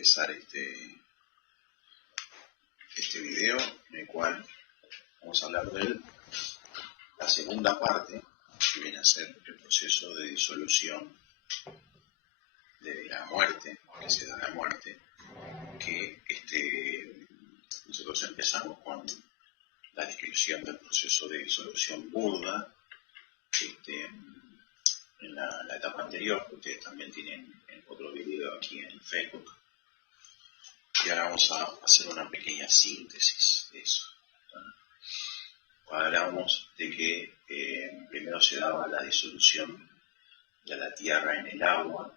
empezar este video en el cual vamos a hablar de la segunda parte, que viene a ser el proceso de disolución de la muerte, que se da la muerte, que nosotros empezamos con la descripción del proceso de disolución burda en la etapa anterior. Ustedes también tienen otro video aquí en Facebook, y ahora vamos a hacer una pequeña síntesis de eso. Hablábamos de que primero se daba la disolución de la tierra en el agua,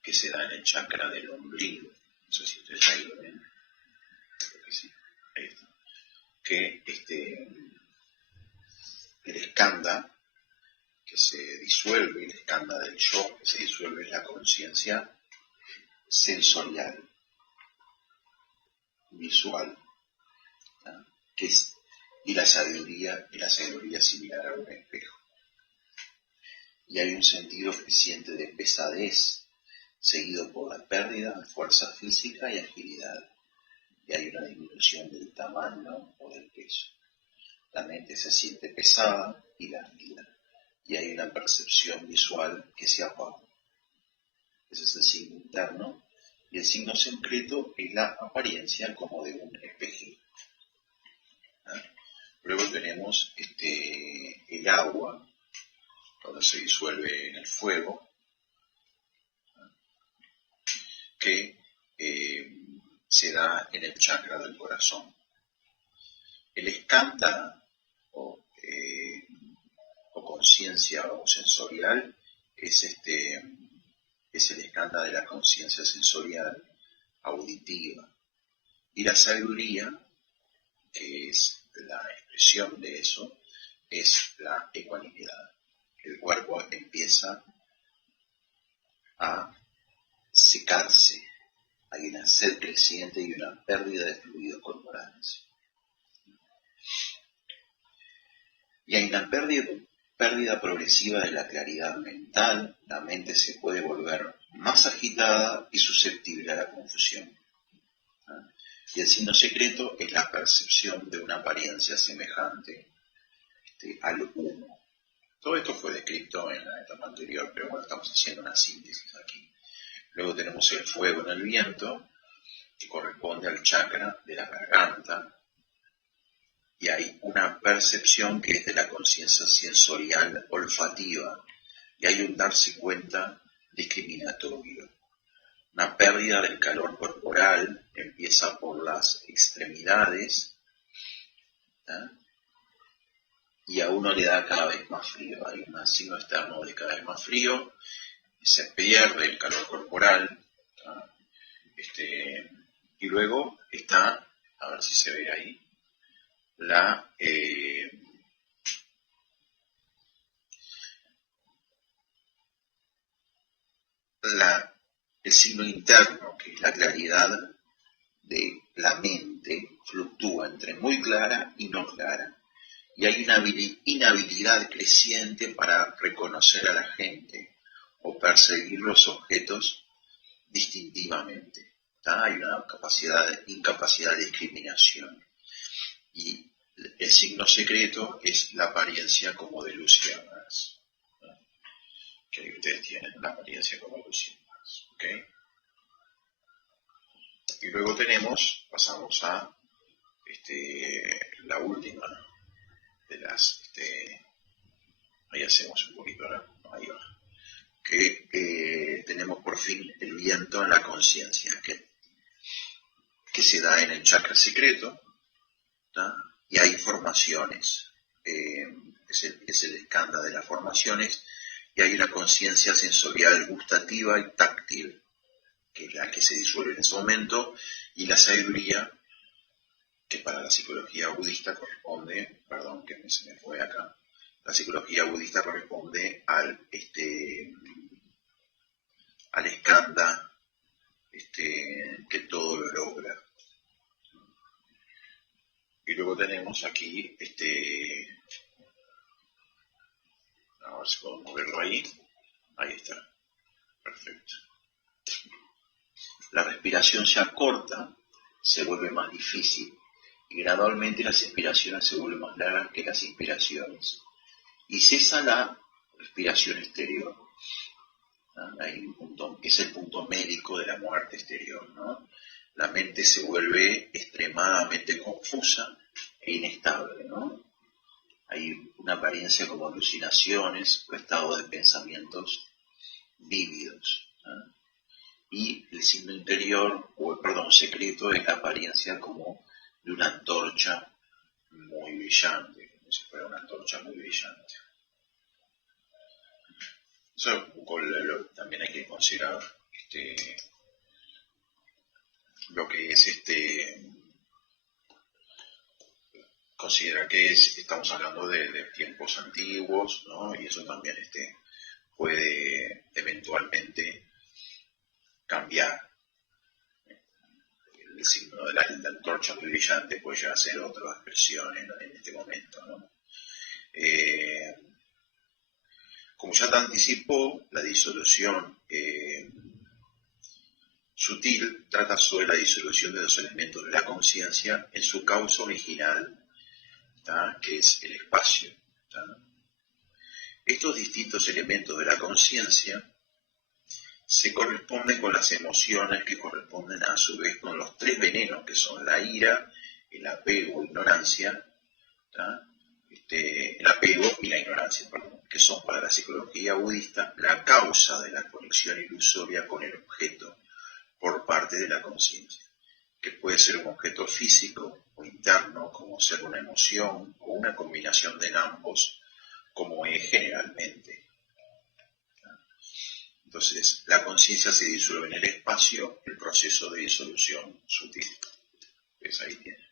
que se da en el chakra del ombligo. No sé si ustedes ahí lo ven. Creo que sí. Ahí está. Que el skandha que se disuelve, el skandha del yo que se disuelve, es la conciencia sensorial, visual, ¿no? Y la sabiduría similar a un espejo. Y hay un sentido creciente de pesadez, seguido por la pérdida de fuerza física y agilidad. Y hay una disminución del tamaño o del peso. La mente se siente pesada y lánguida. Y hay una percepción visual que se apaga. Ese es el signo interno. Y el signo secreto es la apariencia como de un espejo. Luego tenemos el agua, cuando se disuelve en el fuego, que se da en el chakra del corazón. El skandha, o conciencia o sensorial, es el skandha de la conciencia sensorial auditiva. Y la sabiduría, que es la expresión de eso, es la ecuanimidad. El cuerpo empieza a secarse, hay una sed creciente y una pérdida de fluidos corporales. Y hay una pérdida progresiva de la claridad mental. La mente se puede volver más agitada y susceptible a la confusión. Y el signo secreto es la percepción de una apariencia semejante al humo. Todo esto fue descrito en la etapa anterior, pero bueno, estamos haciendo una síntesis aquí. Luego tenemos el fuego en el viento, que corresponde al chakra de la garganta, y hay una percepción que es de la conciencia sensorial olfativa, y hay un darse cuenta discriminatorio. Una pérdida del calor corporal empieza por las extremidades, ¿eh? Y a uno le da cada vez más frío. Hay un signo externo de cada vez más frío, se pierde el calor corporal, y luego está, a ver si se ve ahí, el signo interno, que es la claridad de la mente, fluctúa entre muy clara y no clara. Y hay una inhabilidad creciente para reconocer a la gente o perseguir los objetos distintivamente. Hay una incapacidad de discriminación. Y el signo secreto es la apariencia como de luz y demás. Que ustedes tienen la apariencia como luz y demás. ¿Okay? Y luego pasamos a la última de las, ahí hacemos un poquito, ahí va, que tenemos por fin el viento en la conciencia, que se da en el chakra secreto, ¿tá? Y hay formaciones, es el skandha de las formaciones, y hay una conciencia sensorial gustativa y táctil, que es la que se disuelve en ese momento, y la sabiduría, que para la psicología budista corresponde, perdón que se me fue acá, la psicología budista corresponde al skandha que todo lo logra. Y luego tenemos aquí, a ver si puedo moverlo ahí está, perfecto. la respiración se acorta, se vuelve más difícil y gradualmente las expiraciones se vuelven más largas que las inspiraciones. Y cesa la respiración exterior. Hay un punto, es el punto médico de la muerte exterior, ¿no? La mente se vuelve extremadamente confusa e inestable, ¿no? Hay una apariencia como alucinaciones o estado de pensamientos vívidos, ¿no? Y el signo interior, secreto, es la apariencia como de una antorcha muy brillante, como si fuera una antorcha muy brillante. Eso es un poco también hay que considerar lo que es considerar que estamos hablando de tiempos antiguos, ¿no? Y eso también puede eventualmente cambiar. El signo de la antorcha muy brillante puede ya ser otra expresión en este momento, ¿no? Como ya te anticipó, la disolución sutil trata sobre la disolución de los elementos de la conciencia en su causa original, ¿tá? Que es el espacio. ¿Tá? Estos distintos elementos de la conciencia se corresponden con las emociones que corresponden a su vez con los tres venenos que son la ira, el apego, ignorancia, ¿tá? El apego y la ignorancia, perdón, que son para la psicología budista la causa de la conexión ilusoria con el objeto por parte de la conciencia, que puede ser un objeto físico o interno, como ser una emoción o una combinación de ambos, como es generalmente. Entonces, la conciencia se disuelve en el espacio, el proceso de disolución sutil. Pues ahí tiene.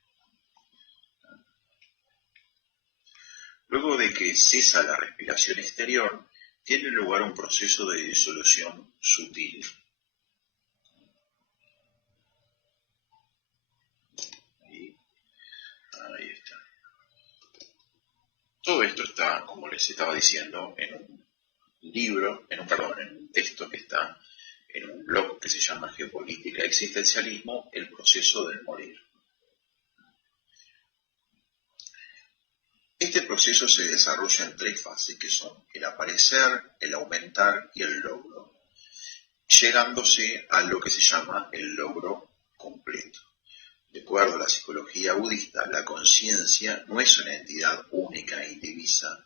Luego de que cesa la respiración exterior, tiene lugar un proceso de disolución sutil. Ahí está. Todo esto está, como les estaba diciendo, en un libro, en un texto que está en un blog que se llama Geopolítica y Existencialismo, el proceso del morir. Este proceso se desarrolla en tres fases, que son el aparecer, el aumentar y el logro, llegándose a lo que se llama el logro completo. De acuerdo a la psicología budista, la conciencia no es una entidad única e indivisa,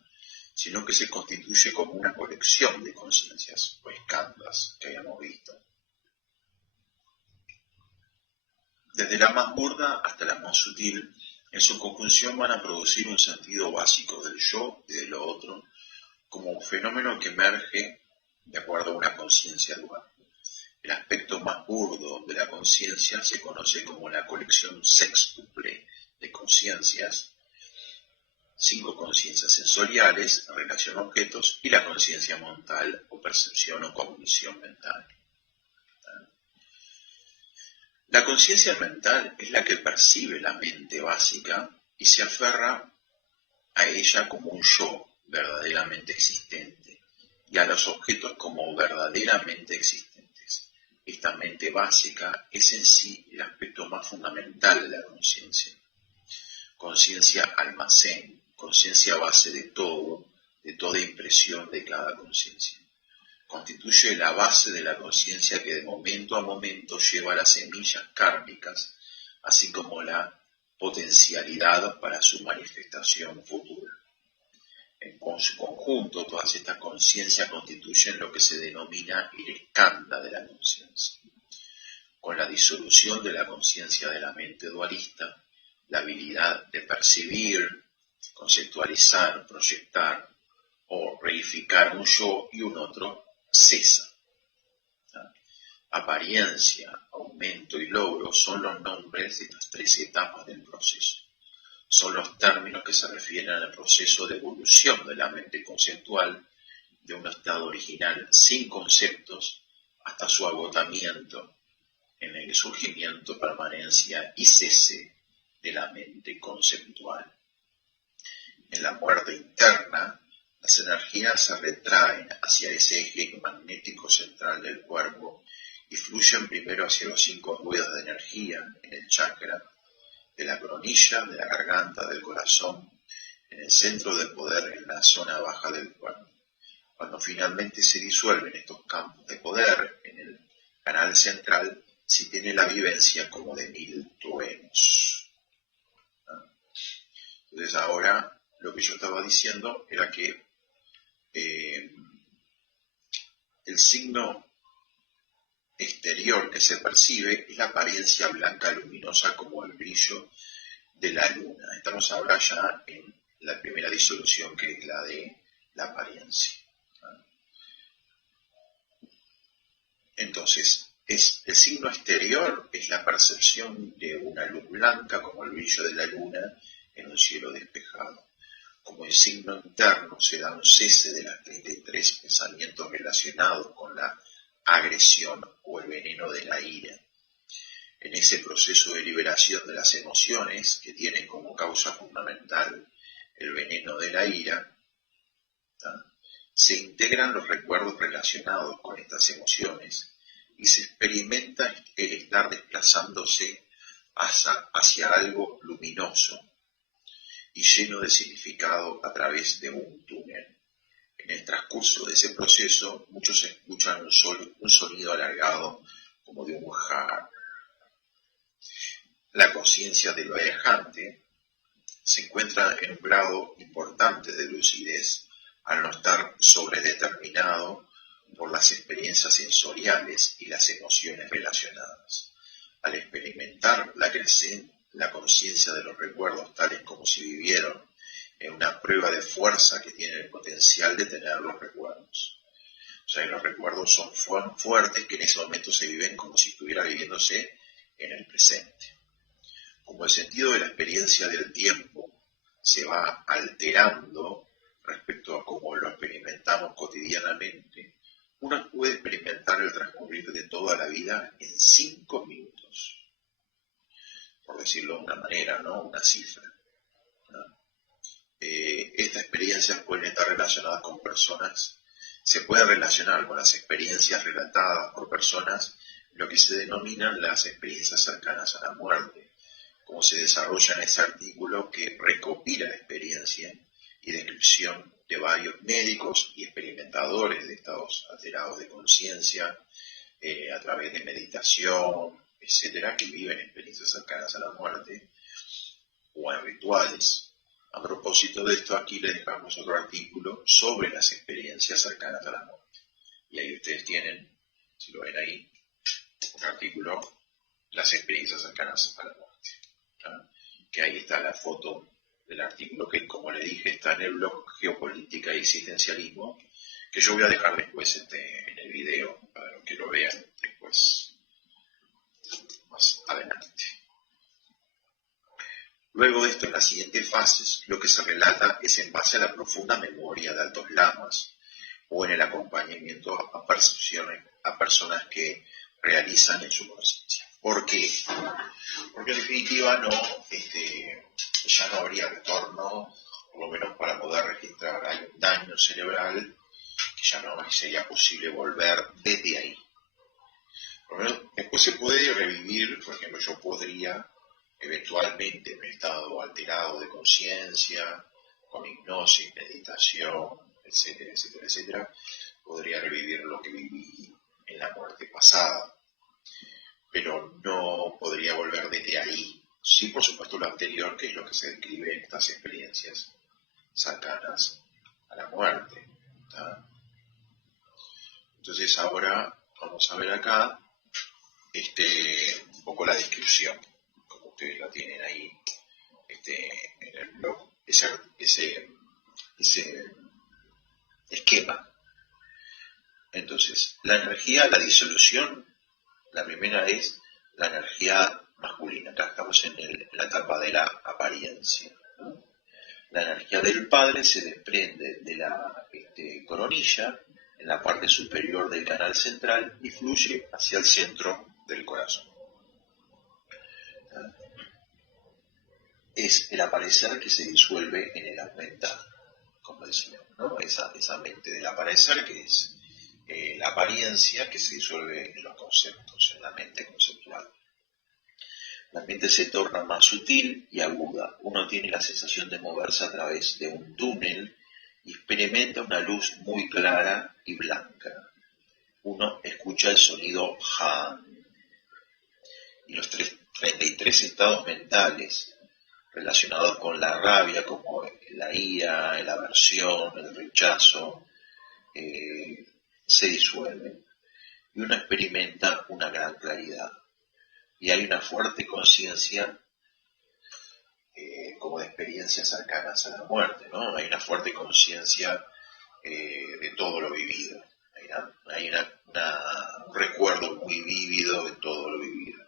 sino que se constituye como una colección de conciencias o skandhas que hayamos visto. Desde la más burda hasta la más sutil, en su conjunción van a producir un sentido básico del yo y de lo otro, como un fenómeno que emerge de acuerdo a una conciencia dual. El aspecto más burdo de la conciencia se conoce como la colección sextuple de conciencias, 5 conciencias sensoriales en relación a objetos y la conciencia mental o percepción o cognición mental. La conciencia mental es la que percibe la mente básica y se aferra a ella como un yo verdaderamente existente y a los objetos como verdaderamente existentes. Esta mente básica es en sí el aspecto más fundamental de la conciencia. Conciencia almacén, conciencia base de todo, de toda impresión de cada conciencia. Constituye la base de la conciencia que de momento a momento lleva las semillas kármicas, así como la potencialidad para su manifestación futura. En su conjunto, todas estas conciencias constituyen lo que se denomina el skandha de la conciencia. Con la disolución de la conciencia de la mente dualista, la habilidad de percibir, conceptualizar, proyectar o reificar un yo y un otro cesa. Apariencia, aumento y logro son los nombres de las tres etapas del proceso. Son los términos que se refieren al proceso de evolución de la mente conceptual de un estado original sin conceptos hasta su agotamiento en el surgimiento, permanencia y cese de la mente conceptual. En la muerte interna, las energías se retraen hacia ese eje magnético central del cuerpo y fluyen primero hacia los 5 ruedas de energía en el chakra de la coronilla, de la garganta, del corazón, en el centro del poder, en la zona baja del cuerpo. Cuando finalmente se disuelven estos campos de poder en el canal central, se tiene la vivencia como de 1000 truenos. Entonces ahora lo que yo estaba diciendo era que el signo exterior que se percibe es la apariencia blanca luminosa como el brillo de la luna. Estamos ahora ya en la primera disolución, que es la de la apariencia. Entonces, el signo exterior es la percepción de una luz blanca como el brillo de la luna en un cielo despejado. Como el signo interno se da un cese de los 33 pensamientos relacionados con la agresión o el veneno de la ira. En ese proceso de liberación de las emociones, que tiene como causa fundamental el veneno de la ira, se integran los recuerdos relacionados con estas emociones y se experimenta el estar desplazándose hacia algo luminoso y lleno de significado a través de un túnel. En el transcurso de ese proceso, muchos escuchan un sonido alargado como de un jar. La conciencia de lo viajante se encuentra en un grado importante de lucidez al no estar sobredeterminado por las experiencias sensoriales y las emociones relacionadas. Al experimentar la conciencia de los recuerdos tales como si vivieron en una prueba de fuerza que tiene el potencial de tener los recuerdos. O sea, los recuerdos son fuertes que en ese momento se viven como si estuviera viviéndose en el presente. Como el sentido de la experiencia del tiempo se va alterando respecto a cómo lo experimentamos cotidianamente, uno puede experimentar el transcurrir de toda la vida en 5 minutos, por decirlo de una manera, ¿no? Una cifra, ¿no? Estas experiencias pueden estar relacionadas con personas, se pueden relacionar con las experiencias relatadas por personas, lo que se denominan las experiencias cercanas a la muerte, como se desarrolla en ese artículo que recopila la experiencia y descripción de varios médicos y experimentadores de estados alterados de conciencia a través de meditación, etcétera, que viven experiencias cercanas a la muerte o en rituales. A propósito de esto, aquí les dejamos otro artículo sobre las experiencias cercanas a la muerte. Y ahí ustedes tienen, si lo ven ahí, un artículo, las experiencias cercanas a la muerte. ¿No? Que ahí está la foto del artículo que, como le dije, está en el blog Geopolítica y Existencialismo, que yo voy a dejar después en el video para que lo vean después, más adelante. Luego de esto, en las siguientes fases, lo que se relata es en base a la profunda memoria de altos lamas o en el acompañamiento a percepciones, a personas que realizan en su conciencia. ¿Por qué? Porque en definitiva ya no habría retorno, por lo menos para poder registrar. Hay un daño cerebral que ya no sería posible volver desde ahí. Por lo menos, después se puede revivir, por ejemplo, yo podría eventualmente en un estado alterado de conciencia, con hipnosis, meditación, etcétera, etcétera, etcétera, podría revivir lo que viví en la muerte pasada, pero no podría volver desde ahí. Sí, por supuesto, lo anterior, que es lo que se describe en estas experiencias cercanas a la muerte. ¿Tá? Entonces ahora vamos a ver acá un poco la descripción, como ustedes la tienen ahí en el blog, ese esquema. Entonces, la energía, la disolución, la primera es la energía masculina. Acá estamos en la etapa de la apariencia, ¿no? La energía del padre se desprende de la coronilla en la parte superior del canal central y fluye hacia el centro del corazón. Es el aparecer que se disuelve en el aumentar, como decíamos, ¿no? Esa mente del aparecer que es la apariencia que se disuelve en los conceptos, en la mente conceptual. La mente se torna más sutil y aguda. Uno tiene la sensación de moverse a través de un túnel y experimenta una luz muy clara y blanca. Uno escucha el sonido Han. Y los 33 estados mentales relacionados con la rabia, como la ira, la aversión, el rechazo, se disuelven. Y uno experimenta una gran claridad. Y hay una fuerte conciencia como de experiencias cercanas a la muerte, ¿no? Hay una fuerte conciencia de todo lo vivido. Hay un recuerdo muy vívido de todo lo vivido.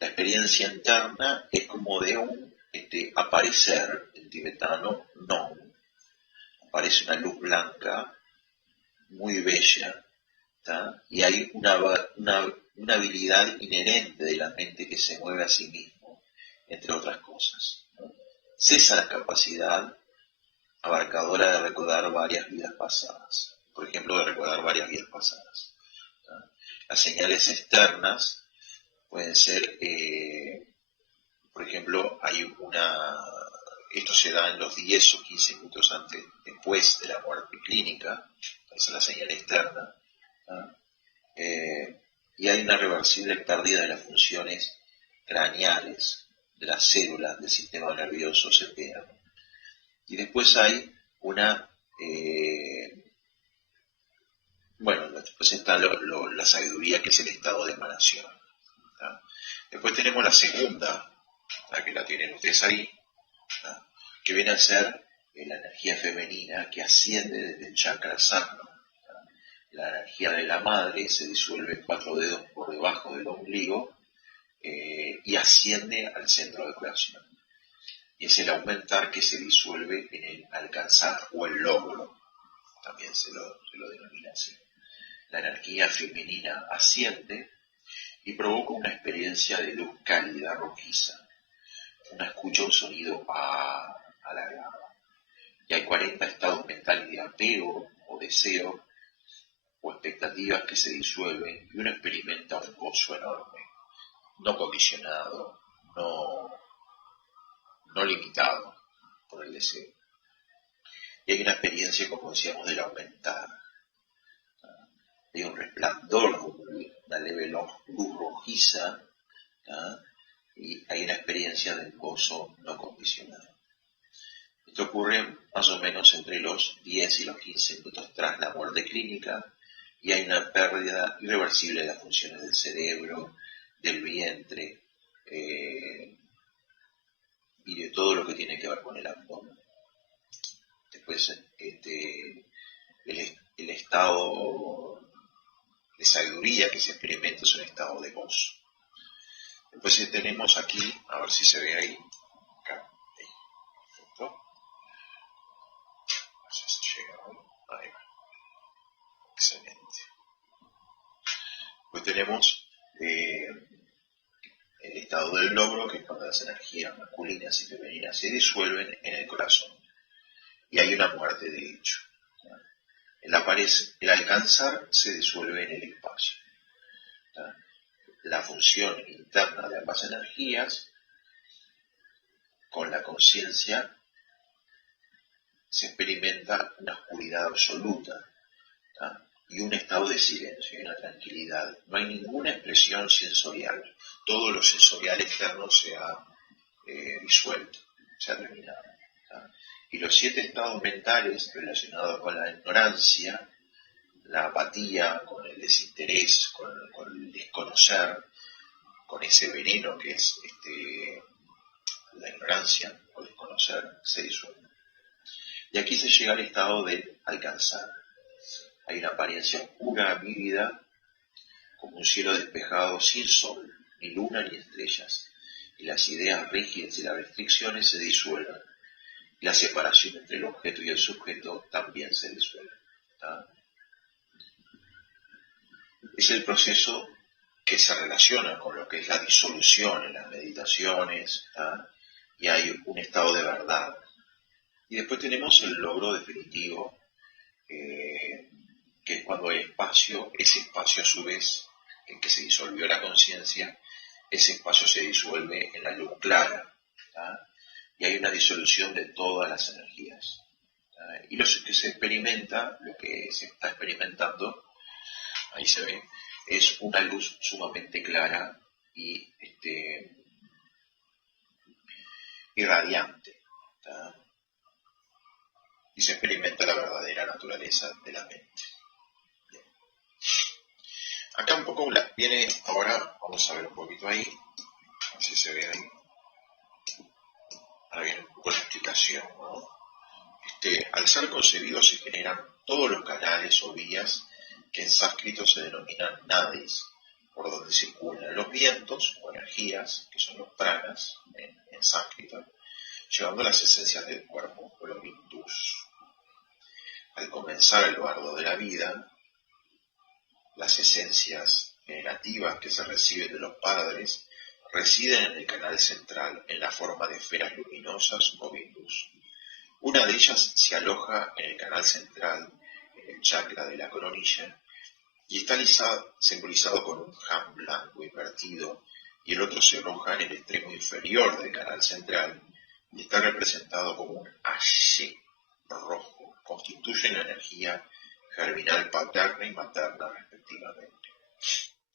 La experiencia interna es como de un aparecer, en tibetano, no. Aparece una luz blanca, muy bella, ¿tá? Y hay una habilidad inherente de la mente que se mueve a sí mismo, entre otras cosas, ¿no? Cesa la capacidad abarcadora de recordar varias vidas pasadas, por ejemplo, de recordar varias vidas pasadas, ¿tá? Las señales externas pueden ser, por ejemplo, esto se da en los 10 o 15 minutos después de la muerte clínica, esa es la señal externa, ¿tá? Y hay una reversible pérdida de las funciones craneales de las células del sistema nervioso central. Y después hay después está la sabiduría, que es el estado de emanación, ¿tá? Después tenemos la segunda, la que la tienen ustedes ahí, ¿tá? Que viene a ser la energía femenina que asciende desde el chakra sacro. La energía de la madre se disuelve 4 dedos por debajo del ombligo y asciende al centro del corazón. Y es el aumentar que se disuelve en el alcanzar o el logro, también se lo denomina así. La energía femenina asciende y provoca una experiencia de luz cálida, rojiza. Uno escucha un sonido alargado. Y hay 40 estados mentales de apego o deseo o expectativas que se disuelven y uno experimenta un gozo enorme, no condicionado, no limitado por el deseo. Y hay una experiencia, como decíamos, del aumentar. Hay un resplandor, una leve luz rojiza, y hay una experiencia del gozo no condicionado. Esto ocurre más o menos entre los 10 y los 15 minutos tras la muerte clínica, y hay una pérdida irreversible de las funciones del cerebro, del vientre y de todo lo que tiene que ver con el abdomen. Después el estado de sabiduría que se experimenta es un estado de gozo. Después tenemos aquí, a ver si se ve ahí, acá, ahí, perfecto. No sé si llega ahí va. Excelente. Pues tenemos el estado del logro, que es cuando las energías masculinas y femeninas se disuelven en el corazón. Y hay una muerte, de hecho. El alcanzar se disuelve en el espacio. La función interna de ambas energías, con la conciencia, se experimenta una oscuridad absoluta, y un estado de silencio y una tranquilidad. No hay ninguna expresión sensorial. Todo lo sensorial externo se ha disuelto, se ha terminado. Y los 7 estados mentales relacionados con la ignorancia, la apatía, con el desinterés, con el desconocer, con ese veneno que es la ignorancia o desconocer, se disuelve. Y aquí se llega al estado de alcanzar. Hay una apariencia oscura, vívida, como un cielo despejado sin sol, ni luna ni estrellas, y las ideas rígidas y las restricciones se disuelven, y la separación entre el objeto y el sujeto también se disuelve. Es el proceso que se relaciona con lo que es la disolución en las meditaciones, y hay un estado de verdad. Y después tenemos el logro definitivo, que cuando el espacio, ese espacio a su vez, en que se disolvió la conciencia, ese espacio se disuelve en la luz clara, ¿tá? Y hay una disolución de todas las energías. ¿Tá? Y lo que se experimenta, lo que se está experimentando, ahí se ve, es una luz sumamente clara y radiante. ¿Tá? Y se experimenta la verdadera naturaleza de la mente. Bien. Acá un poco viene, ahora vamos a ver un poquito ahí, a ver si se ve ahí. Ahora viene un poco la explicación, ¿no? Al ser concebido se generan todos los canales o vías que en sánscrito se denominan nadis, por donde circulan los vientos o energías, que son los pranas en sánscrito, llevando las esencias del cuerpo o los vindus. Al comenzar el bardo de la vida, las esencias generativas que se reciben de los padres residen en el canal central en la forma de esferas luminosas o vindus. Una de ellas se aloja en el canal central, en el chakra de la coronilla, y está simbolizado con un jam blanco invertido, y el otro se aloja en el extremo inferior del canal central y está representado como un ashe rojo. Constituyen la energía germinal paterna y materna respectivamente.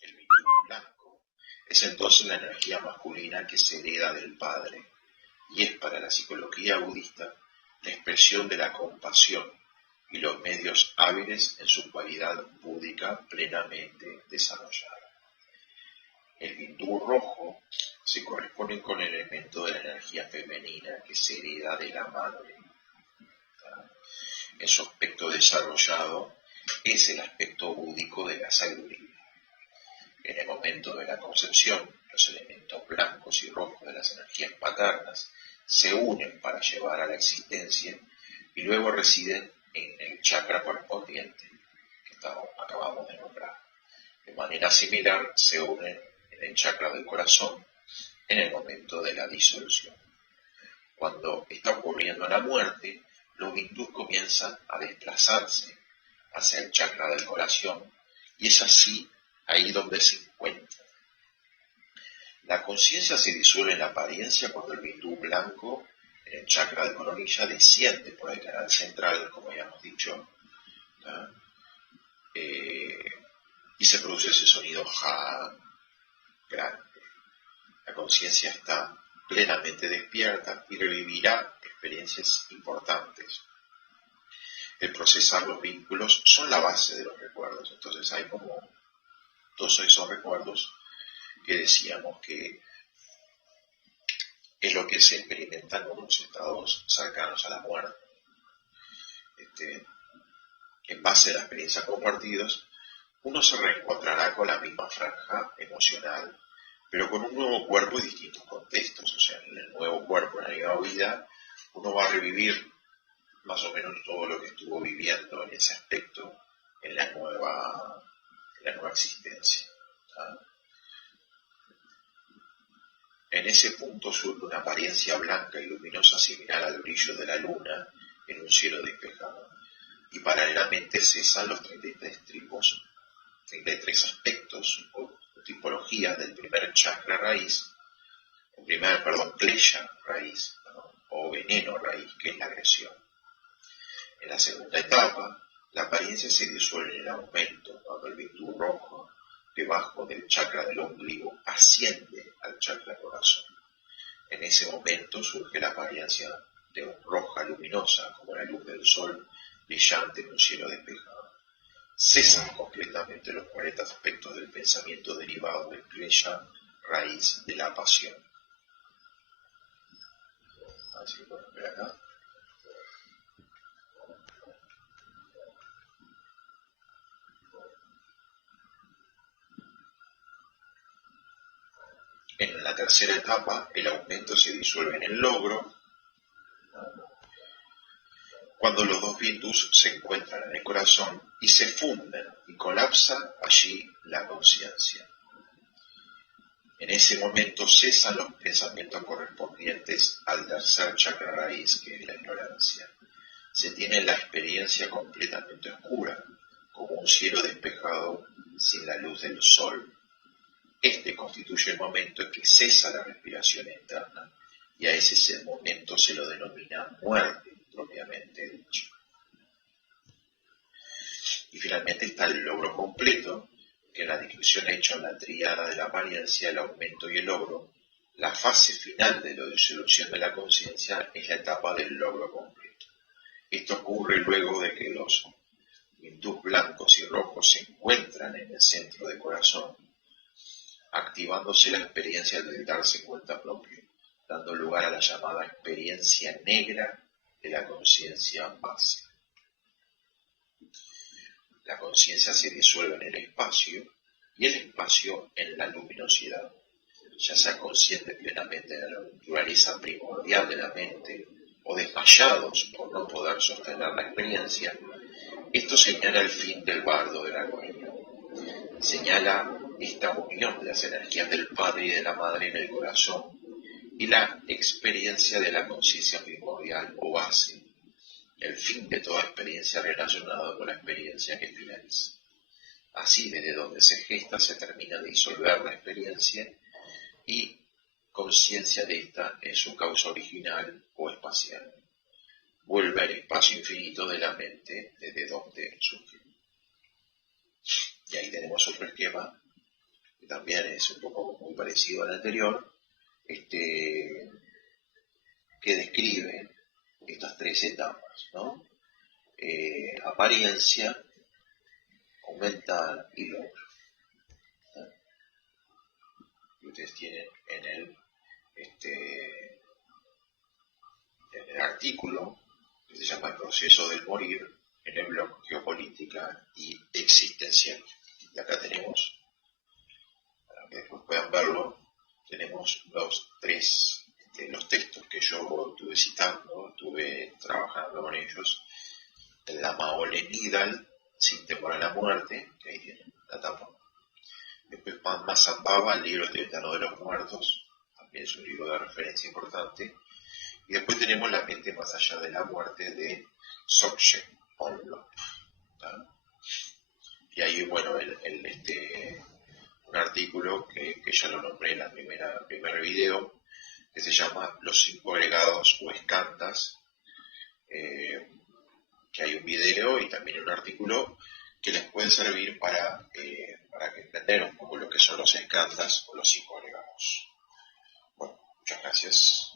El vínculo blanco es entonces la energía masculina que se hereda del padre y es para la psicología budista la expresión de la compasión y los medios hábiles en su cualidad búdica plenamente desarrollada. El vindú rojo se corresponde con el elemento de la energía femenina que se hereda de la madre. En su aspecto desarrollado es el aspecto búdico de la sabiduría. En el momento de la concepción, los elementos blancos y rojos de las energías paternas se unen para llevar a la existencia y luego residen en el chakra correspondiente que acabamos de nombrar. De manera similar se unen en el chakra del corazón en el momento de la disolución. Cuando está ocurriendo la muerte, los vindus comienzan a desplazarse hacia el chakra del corazón y es así ahí donde se encuentra. La conciencia se disuelve en la apariencia cuando el vindú blanco en el chakra de coronilla desciende por el canal central, como ya hemos dicho, y se produce ese sonido ja grande. La conciencia está plenamente despierta y revivirá experiencias importantes. El procesar los vínculos son la base de los recuerdos. Entonces hay como todos esos recuerdos que decíamos que es lo que se experimenta en unos estados cercanos a la muerte. En base a las experiencias compartidas, uno se reencontrará con la misma franja emocional, pero con un nuevo cuerpo y distintos contextos. O sea, en el nuevo cuerpo, en la nueva vida, uno va a revivir más o menos todo lo que estuvo viviendo en ese aspecto en la nueva existencia. ¿Ah? En ese punto surge una apariencia blanca y luminosa similar al brillo de la luna en un cielo despejado. Y paralelamente cesan los 33 aspectos o tipologías del primer chakra raíz, klesha raíz, ¿no? O veneno raíz, que es la agresión. En la segunda etapa, la apariencia se disuelve en el aumento, cuando el vindú rojo debajo del chakra del ombligo asciende al chakra corazón. En ese momento surge la apariencia de roja luminosa, como la luz del sol brillante en un cielo despejado. Cesan completamente los 40 aspectos del pensamiento derivado del klesha, raíz de la pasión. A ver si lo podemos ver acá. En la tercera etapa, el aumento se disuelve en el logro, cuando los dos vindus se encuentran en el corazón y se funden y colapsa allí la conciencia. En ese momento cesan los pensamientos correspondientes al tercer chakra raíz, que es la ignorancia. Se tiene la experiencia completamente oscura, como un cielo despejado sin la luz del sol. Este constituye el momento en que cesa la respiración interna, y a ese momento se lo denomina muerte, propiamente dicho. Y finalmente está el logro completo, que en la descripción hecha en la tríada de la apariencia, el aumento y el logro, la fase final de la disolución de la conciencia es la etapa del logro completo. Esto ocurre luego de que los hindús blancos y rojos se encuentran en el centro del corazón, activándose la experiencia del darse cuenta propio, dando lugar a la llamada experiencia negra de la conciencia base. La conciencia se disuelve en el espacio y el espacio en la luminosidad. Ya sea consciente plenamente de la naturaleza primordial de la mente o desmayados por no poder sostener la experiencia, esto señala el fin del bardo de la armonía. Señala esta unión de las energías del Padre y de la Madre en el corazón y la experiencia de la conciencia primordial o base, el fin de toda experiencia relacionada con la experiencia que finaliza. Así, desde donde se gesta, se termina de disolver la experiencia y conciencia de esta en su causa original o espacial. Vuelve al espacio infinito de la mente desde donde surge. Y ahí tenemos otro esquema, que también es un poco muy parecido al anterior, que describe estas tres etapas, ¿no? Apariencia, aumentar y logro. Que ustedes tienen en el artículo que se llama El proceso del morir, en el blog Geopolítica y Existencial. Y acá tenemos, para que después puedan verlo, tenemos los textos que yo estuve citando, estuve trabajando con ellos. El Lama Ole Nidal, Sin temor a la muerte, que ahí tienen la tapa. Después Mazambaba, el libro tibetano de los muertos, también es un libro de referencia importante. Y después tenemos La mente más allá de la muerte de Dzogchen Onlop. Y ahí, bueno, un artículo que ya lo nombré en el primer video, que se llama Los 5 agregados o escantas, que hay un video y también un artículo que les puede servir para que entender un poco lo que son los escantas o los 5 agregados. Bueno, muchas gracias.